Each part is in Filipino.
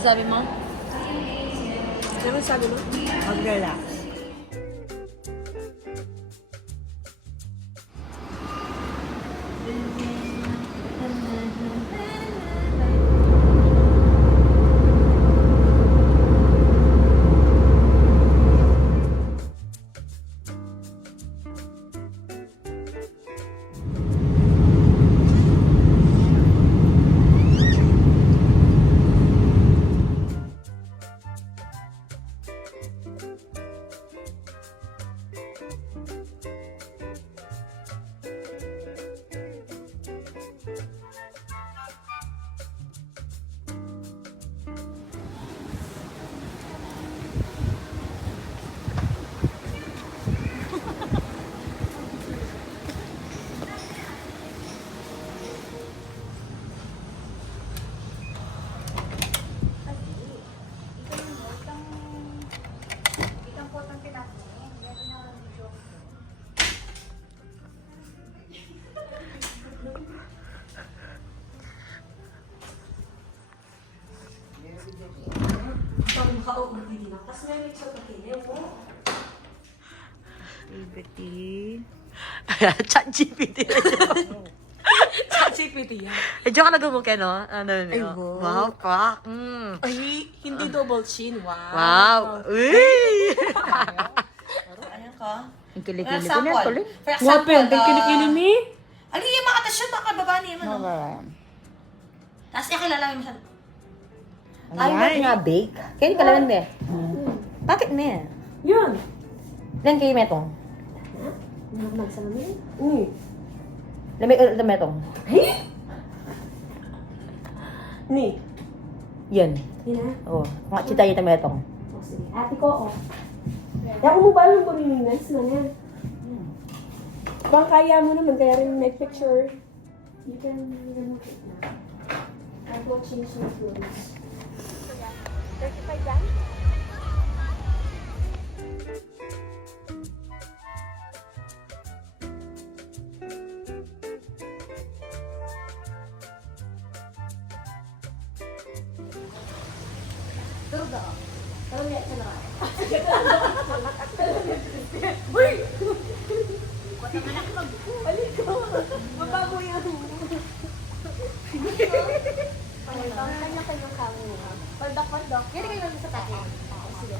sabi mo? Ano sabi mo? Mag-relax. ChatGPT. ChatGPT yan. Medyo ka nagumukha, no? Ano Ay, yun? wow. Wow, quack. Ay, hindi double chin. Wow. Wow. Uy! Ayan ka. Ang kilikili ko na tuloy. For example, kilikili ni? ano yung mga atas yun, makababa niya mo. Tapos ikilala mo siya. Ay, nga bake. Kaya ka lang de. Bakit me? Yun. Dan kayo metong. Magsalamin? Uy. Lamig metong. Ni. Yan. Yun na. Oh, nga cita yung metong. O, sige. Ate ko, o. Kaya kung mo ba alam ko rin nice na yan. Bang kaya mo naman, kaya rin may picture. You can remove it na. I will change my clothes. 35 yan? Kanya-kanyang kamo. Paldok. Yan kayo lang sa tayo. Sige.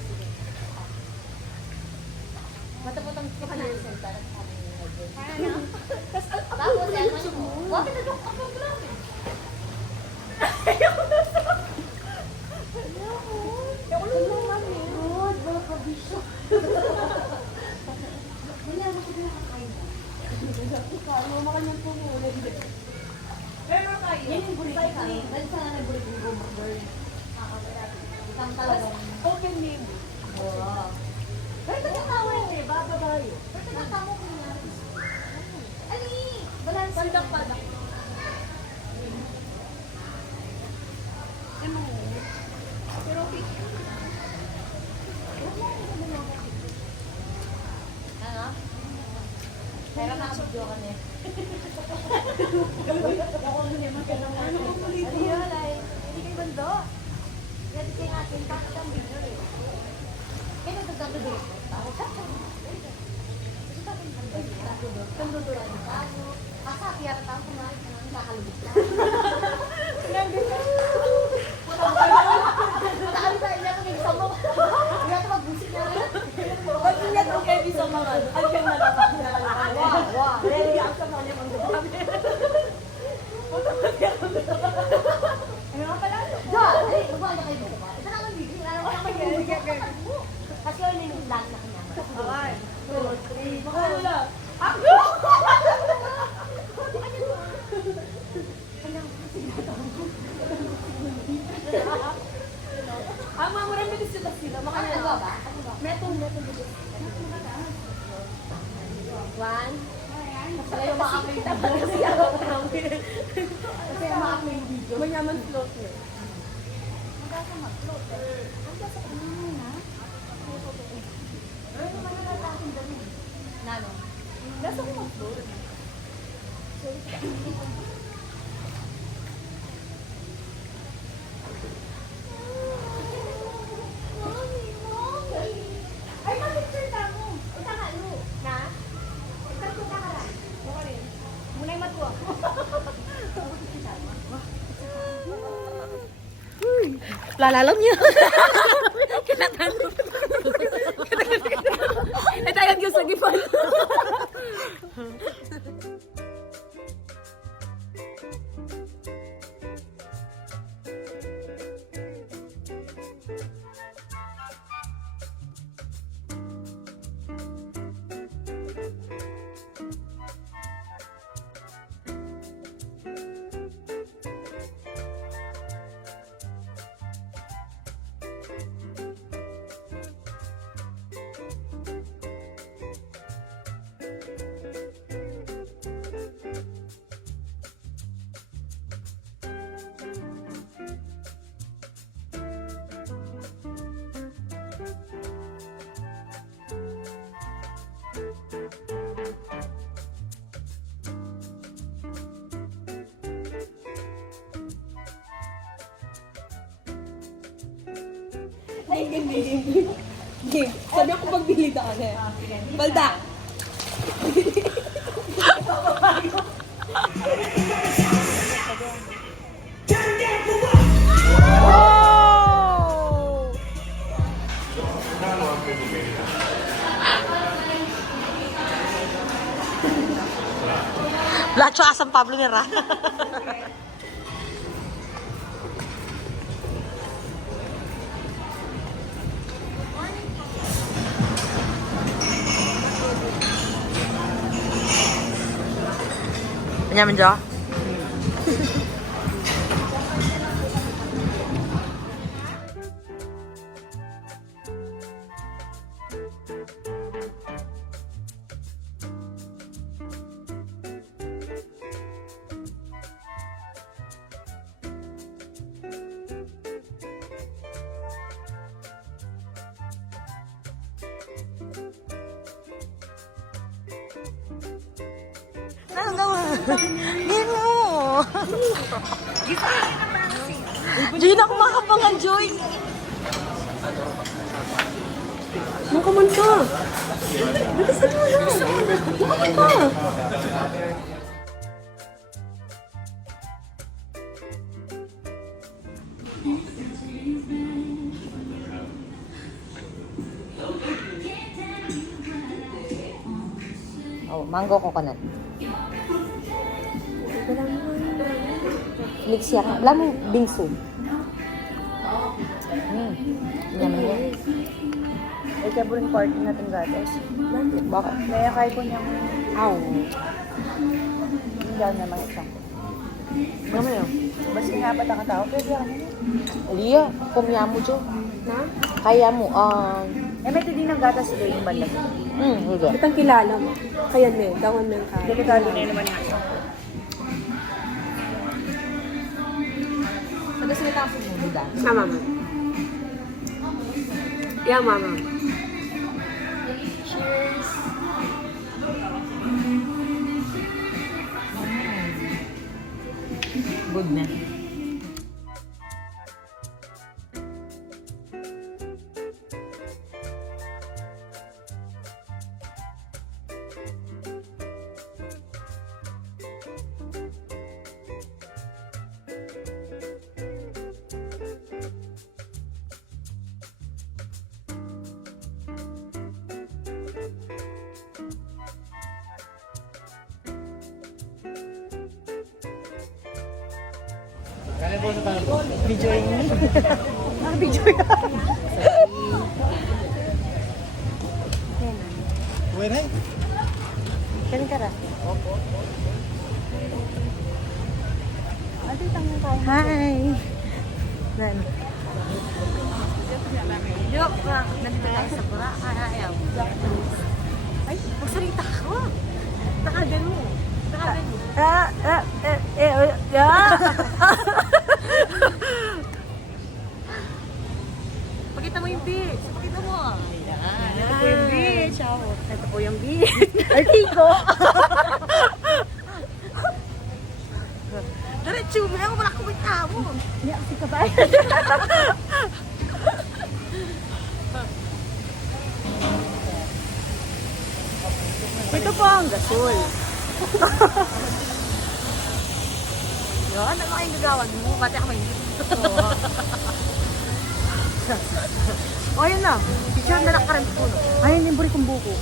Matapotong ko ka na yung center. Tapos, Wag na doon ako grabe. Ayoko lang naman eh. Good, wala ka bisyo. Wala mo ko na kakain. Ano mo kanyang pumulad. Pero kayo. Yan yung burik ka. Dahil sa nga nagburik yung burn. Isang talagang. Open name. Oo. Pero nagkakawa yun eh. Bababa yun. Pero nagkakawa ko niya. Ali! Balance. Pandak. Pero okay. Ano? Pero nakabidyo ka niya. Ako mo niya magandang Ano ko pulito? Ano yun ay? Hindi kayo bando. Kasi kayo natin bakit ang video eh. Kaya nagdagdado. Bakit siya? Kasi bakit ang bando? Kanduduran ng bago. Kasapi yata tayo kumain ka namin kakalubit ka. Matakalit tayo niya kung isang mo. Hindi natin magbusik na rin. Ba't niya ito kayo di sa mga ay kang nalapak na Wow. Very ang sa mga mga dami. Ano nga pala? Da! Ay, magmahal kayo mo. Ito na ang video. Alam mo naman yung kasi yun yung vlog na kanya. Okay. 2, 3, baka wala. Ang mga mura may sila. Makanya Ano ba? Metong. One. Kasi yung mga-upload kasi ako namin. Kasi yung mga-upload video. Manyaman float mo. Magkasa mag-float eh. Ang gasa ko naman ha? Pero naman nalatakin dali. Nano? Nasa ko mag-float. Lalalam niya. Eh, tayo yung sa gipan. Ay, hindi. Sabi ako magbili ka kasi. Balda! Lahat siya San Pablo nira. Nyaman Jo? Ano gawin? Hindi mo! Joy na kumakapangan, Joy! Nung kumanta. Bilisan mo na. Kumanta. Oh, mango coconut. Mix yan. Alam mo, bingsu. Yaman yan. Eh, kaburin party natin gatas. Bakit? Kaya kaya ko niya mo. Aw. Hindi daw naman isa. Naman yun. Basta nga pa tao, pwede ako niya. Liya, kumya mo, Jo. Na? Kaya mo, Eh, may tiding ng gatas sila yung bandag. hindi. Kitang kilala mo. Kaya ne, dawan ng kaya. Delikado na yun naman nga siya. Ano sila ka sumunuda? Ah, mama. Yeah, mama. Good na. Kaya ka ra. Hi! Yok, nandito tayo sa Boracay. Ay, magsalita ka. Takagan mo. Takagan mo. Pakita mo yung beach. Pakita mo. Ayan. Ito po yung beach. Ito po yung beach. Artigo! Diretso mo lang. Wala kumita mo. Hindi ako si Kabay. Ito po ang gasol. Yun, ano kayong gagawin mo? Pati ako may O, ayun na. Picture na lang ka rin puno. Ayun yung buri kong buko.